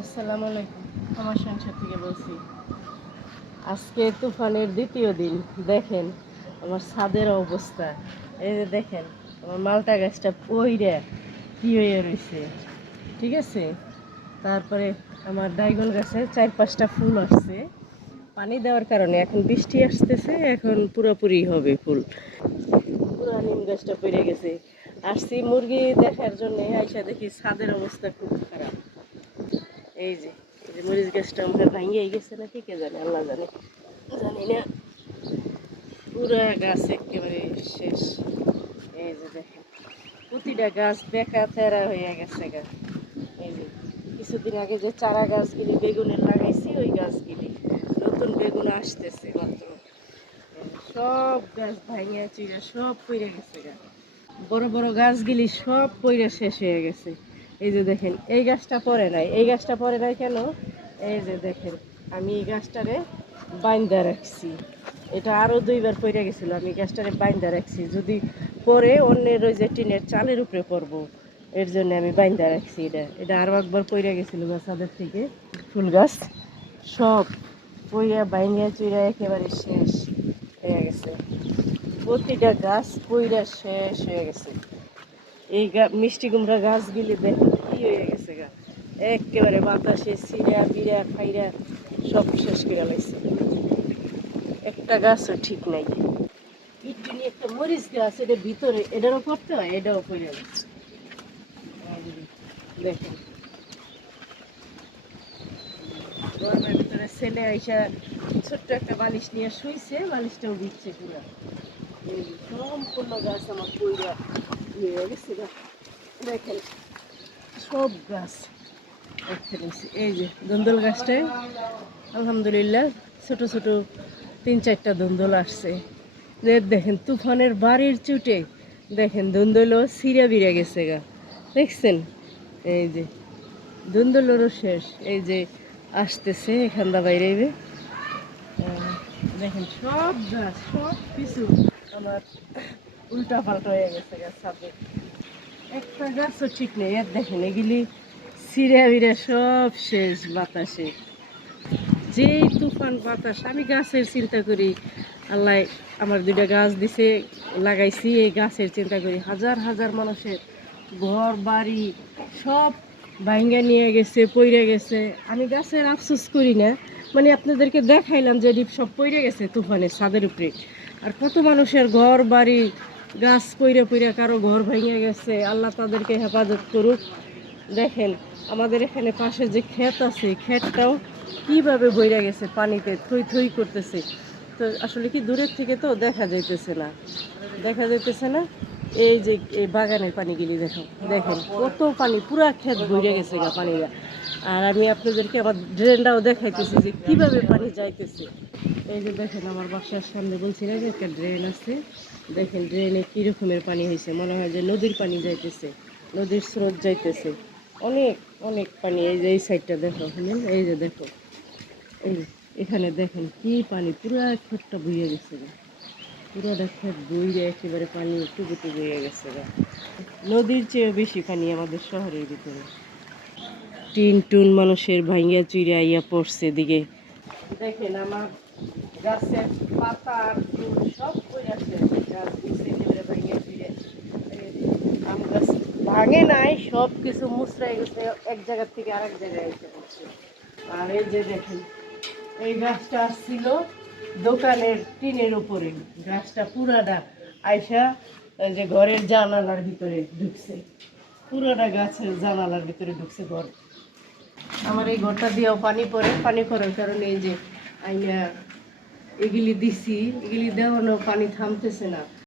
আসসালামু আলাইকুম। আমার সংসার থেকে বলছি। আজকে তুফানের দ্বিতীয় দিন। দেখেন আমার ছাদের অবস্থা। এই যে দেখেন আমার মালটা গাছটা পইড়া কি হয়ে রয়েছে, ঠিক আছে। তারপরে আমার ডাইগল গাছে 4-5টা ফুল আসছে পানি দেওয়ার কারণে। এখন বৃষ্টি আসতেছে, এখন পুরোপুরি হবে ফুল। পুরা নিম গাছটা পড়ে গেছে। আসছি মুরগি দেখার জন্য, আইসা দেখি ছাদের অবস্থা খুব খারাপ। এই যে এই যে মরিচ গাছটা আমাদের ভাঙিয়ে গেছে নাকি কে জানে, আল্লাহ জানে, জানি না। পুরা গাছ একেবারে শেষ। এই যে দেখেন প্রতিটা গাছ বেকা তেরা হয়ে গেছে গা। এই যে কিছুদিন আগে যে চারা গাছগুলি বেগুনের লাগাইছি, ওই গাছগুলি নতুন বেগুন আসতেছে মাত্র। সব গাছ ভাঙিয়া চিরা সব পড়ে গেছে গা। বড় বড় গাছগুলি সব পইরা শেষ হয়ে গেছে। এই যে দেখেন এই গাছটা পড়ে নাই, এই গাছটা পড়ে নাই কেন? এই যে দেখেন আমি এই গাছটারে বাইন্দা রাখছি। এটা আরো 2বার পড়ে গেছিল, আমি গাছটারে বাইন্দা রাখছি, যদি পরে অন্যের ওই যে টিনের চালের উপরে পড়বো, এর জন্য আমি বাইন্দা রাখছি। এটা এটা আরো একবার পড়ে গেছিল গাছাদের থেকে ফুল গাছ সব পইরা বাইঙ্গা চুইরা একেবারে শেষ হয়ে গেছে। প্রতিটা গাছ পইরা শেষ হয়ে গেছে। এই মিষ্টি কুমড়া গাছগুলি দেখেন কি হয়ে গেছে গা, একেবারে বাতাসে ছিঁড়া বিড়া খাইরা সব শেষ করে লাইছে। একটা গাছও ঠিক নাই। ইটুনি একটা মরিচ গাছ, এটা ভিতরে এটারও করতে হয়, এটাও পড়ে গেছে। দেখেন গরমের ভিতরে ছেলে আইসা ছোট্ট একটা বালিশ নিয়ে শুইছে, বালিশটাও দিচ্ছে পুরা। এই যে সম্পূর্ণ গাছ আমার পইরা হয়ে গেছে গা। দেখেন সব গাছ ফেলেছি। এই যে ধুন্দুল গাছটায় আলহামদুলিল্লাহ ছোট ছোট 3-4টা ধুন্দুল আসছে। যে দেখেন তুফানের বাড়ির চুটে দেখেন ধুন্দুলও ছিঁড়া বিড়ে গেছে গা, দেখছেন। এই যে ধুন্দুলেরও শেষ। এই যে আসতেছে এখানটা বাইরে দেখেন সব গাছ সব কিছু আমার উল্টা পাল্টা হয়ে গেছে গাছ ছাদে। একটা গাছও ঠিক নেই। এর দেখেন এগুলি ছিঁড়ে বিড়ে সব শেষ বাতাসে। যেই তুফান বাতাস, আমি গাছের চিন্তা করি আল্লাহ আমার 2টা গাছ দিছে লাগাইছি, এই গাছের চিন্তা করি হাজার হাজার মানুষের ঘর বাড়ি সব ভাঙ্গা নিয়ে গেছে, পইড়ে গেছে। আমি গাছের আফসোস করি না, মানে আপনাদেরকে দেখাইলাম যে সব পইড়ে গেছে তুফানের ছাদের উপরে। আর কত মানুষের ঘর বাড়ি গাছ পইড়ে পইড়ে কারো ঘর ভেঙে গেছে, আল্লাহ তাদেরকে হেফাজত করুক। দেখেন আমাদের এখানে পাশে যে ক্ষেত আছে, ক্ষেতটাও কিভাবে বইরা গেছে, পানিতে থই থই করতেছে। তো আসলে কি দূরের থেকে তো দেখা যাইতেছে না, দেখা যাইতেছে না। এই যে এই বাগানের পানিগুলি দেখো, দেখেন কত পানি, পুরা ক্ষেত বইরে গেছে গা পানিরা। আর আমি আপনাদেরকে আমার ড্রেনটাও দেখাইতেছি যে কিভাবে পানি যাইতেছে। এই যে দেখেন আমার বাসার সামনে বলছিলাম যে একটা ড্রেন আছে, দেখেন ড্রেনে কি রকমের পানি হয়েছে, মনে হয় যে নদীর পানি যাইতেছে, নদীর স্রোত যাইতেছে। অনেক অনেক পানি। এই যে এই সাইডটা দেখো, এই যে দেখো এই এখানে দেখেন কি পানি, পুরা ক্ষেতটা বইয়ে গেছে গা, পুরাটা ক্ষেত বইয়ে একেবারে পানি টুকু টুকু হয়ে গেছে গা। নদীর চেয়ে বেশি পানি আমাদের শহরের ভিতরে। টিন টুন মানুষের ভাইয়া চুইরা ইয়া পড়ছে দিকে। দেখেন আমার গাছের পাতা আর ফুল সব পড়ে গাছ দিচ্ছে একেবারে ভাইয়া চুইরা। আম গাছ ভাঙে নাই, সব কিছু মুচড়াই গেছে, এক জায়গার থেকে আরেক জায়গায় এসে পড়ছে। আর এই যে দেখেন এই গাছটা আসছিল দোকানের টিনের উপরে, গাছটা পুরাটা আইসা এই যে ঘরের জানালার ভিতরে ঢুকছে, পুরাটা গাছের জানালার ভিতরে ঢুকছে ঘর। আমার এই ঘরটা দিয়েও পানি পড়ে, পানি পড়ার কারণে এই যে আইনা এগুলি দিছি, এগুলি দেওয়ানো পানি থামতেছে না।